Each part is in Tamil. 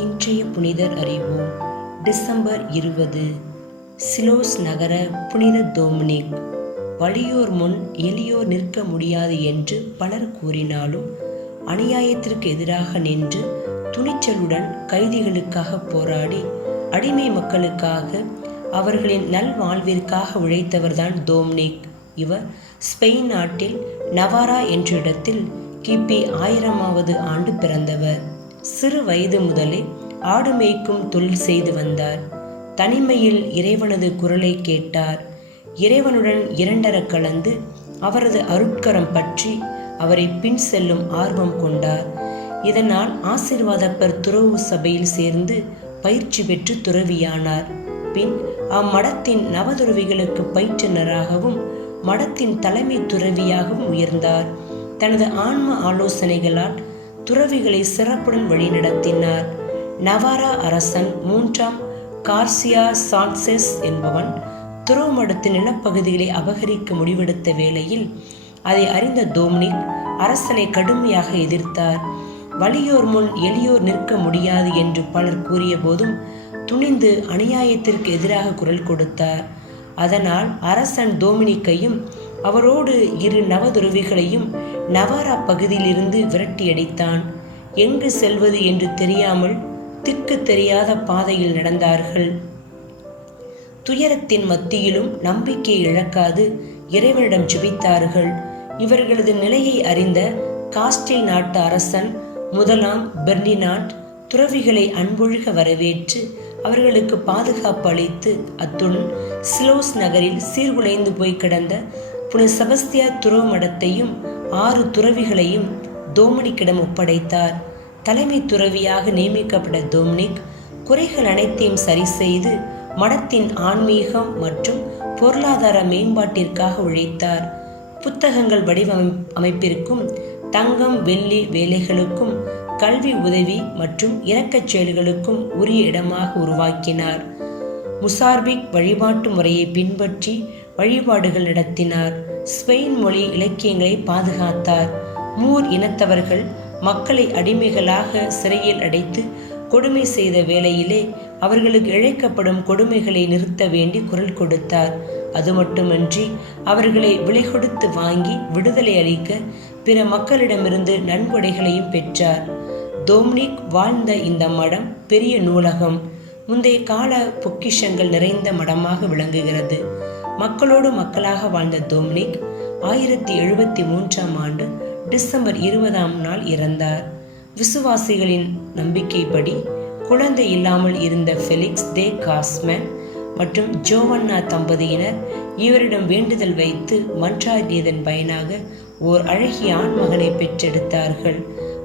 இன்றைய புனிதர் அறிவோம். டிசம்பர் 20. சிலோஸ் நகர புனித டோமினிக். வலியோர் முன் எளியோர் நிற்க முடியாது என்று பலர் கூறினாலும் அநியாயத்திற்கு எதிராக நின்று துணிச்சலுடன் கைதிகளுக்காக போராடி அடிமை மக்களுக்காக அவர்களின் நல்வாழ்விற்காக உழைத்தவர்தான் டோமினிக். இவர் ஸ்பெயின் நாட்டில் நவாரா என்ற இடத்தில் கிபி 1000வது ஆண்டு பிறந்தவர். சிறு வயது முதலே ஆடு மேய்க்கும் தொழில் செய்து வந்தார். தனிமையில் இறைவனது குரலை கேட்டார். இறைவனுடன் இரண்டர கலந்து அவரது அருட்கரம் பற்றி அவரை பின் செல்லும் ஆர்வம் கொண்டார். இதனால் ஆசீர்வாதப்பர் துறவு சபையில் சேர்ந்து பயிற்சி பெற்று துறவியானார். பின் அம்மடத்தின் நவதுறவிகளுக்கு பயிற்றுனராகவும் மடத்தின் தலைமை துறவியாகவும் உயர்ந்தார். தனது ஆன்ம ஆலோசனைகளால் துறவிகளை சிறப்புடன் வழிநடத்தினார். நவாரா அரசன் 3ஆம் கார்சியா சான்செஸ் என்பவன் துறவு மடத்தின் நிலப்பகுதிகளை அபகரிக்க முடிவெடுத்த வேளையில் அதை அறிந்த டோமினிக் அரசனை கடுமையாக எதிர்த்தார். வலியோர் முன் எளியோர் நிற்க முடியாது என்று பலர் கூறிய போதும் துணிந்து அநியாயத்திற்கு எதிராக குரல் கொடுத்தார். அதனால் அரசன் டோமினிக்கையும் அவரோடு 2 நவதுறவிகளையும் நவாரா பகுதியிலிருந்து விரட்டியடித்தான். எங்கு செல்வது என்று தெரியாமல் திக்கு தெரியாத பாதையில் நடந்தார்கள். துயரத்தின் மத்தியிலும் நம்பிக்கையை இழக்காது இறைவனிடம் ஜெபித்தார்கள். இவர்களது நிலையை அறிந்த காஸ்டில் நாட்டு அரசன் 1ஆம் பெர்டினாண்ட் துறவிகளை அன்பொழுக வரவேற்று அவர்களுக்கு பாதுகாப்பு அளித்து அத்துடன் சிலோஸ் நகரில் சீர்குலைந்து போய் கிடந்த புனித செபஸ்தியா துறவு மடத்தையும் 6 துறவிகளையும் டோமினிக்கிடம் ஒப்படைத்தார். தலைமை துறவியாக நியமிக்கப்பட்ட டோமினிக் குறைகள் அனைத்தையும் சரி செய்து மடத்தின் ஆன்மீகம் மற்றும் பொருளாதார மேம்பாட்டிற்காக உழைத்தார். புத்தகங்கள் வடிவமைப்பிற்கும் தங்கம் வெள்ளி வேலைகளுக்கும் கல்வி உதவி மற்றும் இரக்கச் செயல்களுக்கும் உரிய இடமாக உருவாக்கினார். முசார்பிக் வழிபாட்டு முறையை பின்பற்றி வழிபாடுகள் நடத்தினார். ஸ்பெயின் மொழி இலக்கியங்களை பாதுகாத்தார். மூர் இனத்தவர்கள் மக்களை அடிமைகளாக சிறையில் அடைத்து கொடுமை செய்த வேளையிலே அவர்களுக்கு இழைக்கப்படும் கொடுமைகளை நிறுத்த வேண்டி குரல் கொடுத்தார். அது மட்டுமன்றி அவர்களை விலை கொடுத்து வாங்கி விடுதலை அளிக்க பிற மக்களிடமிருந்து நன்கொடைகளையும் பெற்றார். டோமினிக் வாழ்ந்த இந்த மடம் பெரிய நூலகம், முந்தைய கால பொக்கிஷங்கள் நிறைந்த மடமாக விளங்குகிறது. மக்களோடு மக்களாக வாழ்ந்த டோமினிக் 1073ஆம் ஆண்டு டிசம்பர் 20ஆம் நாள் இறந்தார். விசுவாசிகளின் நம்பிக்கைப்படி குழந்தை இல்லாமல் இருந்த ஃபெலிக்ஸ் தே காஸ்மேன் மற்றும் ஜோவன்னா தம்பதியினர் இவரிடம் வேண்டுதல் வைத்து மன்றாடியதன் பயனாக ஓர் அழகிய ஆண் மகனை பெற்றெடுத்தார்கள்.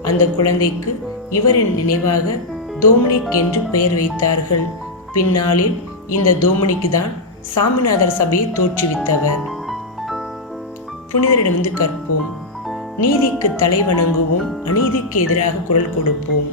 அந்த குழந்தைக்கு இவரின் நினைவாக டோமினிக் என்று பெயர் வைத்தார்கள். பின்னாளில் இந்த டோமினிக் தான் சாமிநாதர் சபையை தோற்றுவித்தவர். புனிதரிடமிருந்து கற்போம். நீதிக்கு தலை வணங்குவோம், அநீதிக்கு எதிராக குரல் கொடுப்போம்.